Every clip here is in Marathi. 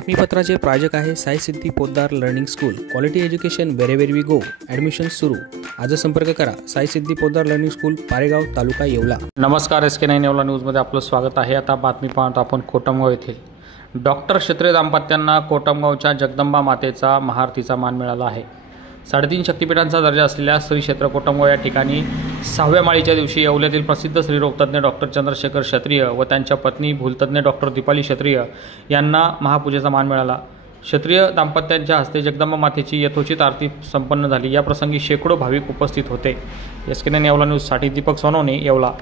बातमीपत्राचे प्रायोजक आहे Sai Siddhi Poddar learning school. Quality education wherever we go. Admission सुरू. आज संपर्क करा. Sai Siddhi Poddar learning school, Paregaon, taluka Yeola. नमस्कार, SK9 येवला न्यूजमध्ये आपलं स्वागत आहे. आता बातमी पाहत आपण कोटमगाव येथील डॉक्टर क्षत्रिय दाम्पत्यांना कोटमगावच्या जगदंबा मातेचा महाआरतीचा मान मिळाला आहे. 3.5 शक्तिपीठांचा दर्जा असलेल्या श्री क्षेत्र कोटमगाव या ठिकाणी 6व्या माळीच्या दिवशी येवल्यातील प्रसिद्ध स्त्रीरोगतज्ञ डॉक्टर चंद्रशेखर क्षत्रिय व त्यांच्या पत्नी भूलतज्ञ डॉक्टर दीपाली क्षत्रिय यांना महापूजेचा मान मिळाला. क्षत्रिय दाम्पत्यांच्या हस्ते जगदंबा मातेची यथोचित आरती संपन्न झाली. या प्रसंगी शेकडो भाविक उपस्थित होते. SK9 येवला न्यूजसाठी दीपक सोनवणे, येवला.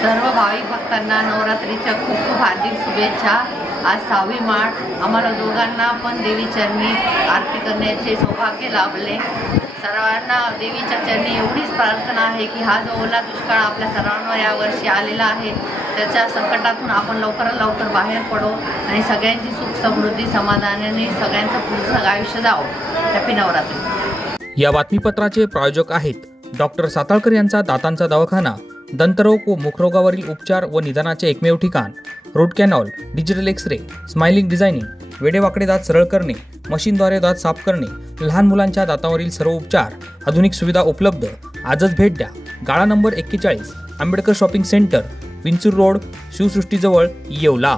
सर्व भाविक भक्तांना नवरात्रीच्या खूप खूप हार्दिक शुभेच्छा. आज 6वी माळ. आम्हाला दोघांना पण देवी चरणी आरती करण्याचे सौभाग्य लाभले. सर्वांना देवीच्या चरणी एवढीच प्रार्थना आहे की हा जो ओला दुष्काळ आपल्या सर्वांवर यावर्षी आलेला आहे त्याच्या संकटातून आपण लवकरात लवकर बाहेर पडो आणि सगळ्यांची सुख समृद्धी समाधानाने सगळ्यांचं पुढचं आयुष्य जावो. हॅपी नवरात्री. या बातमीपत्राचे प्रायोजक आहेत डॉक्टर साताळकर यांचा दातांचा दवाखाना. दंतरोग व मुखरोगावरील उपचार व निदानाचे एकमेव ठिकाण. Root canal, digital x-ray, smiling designing, वेडेवाकडे दात सरळ करणे, मशीनद्वारे दात साफ करणे, लहान मुलांच्या दातावरील सर्व उपचार, आधुनिक सुविधा उपलब्ध. आजच भेट द्या. गाळा number 41, Ambedkar shopping centre, Vinchur road, शिवसृष्टीजवळ, येवला.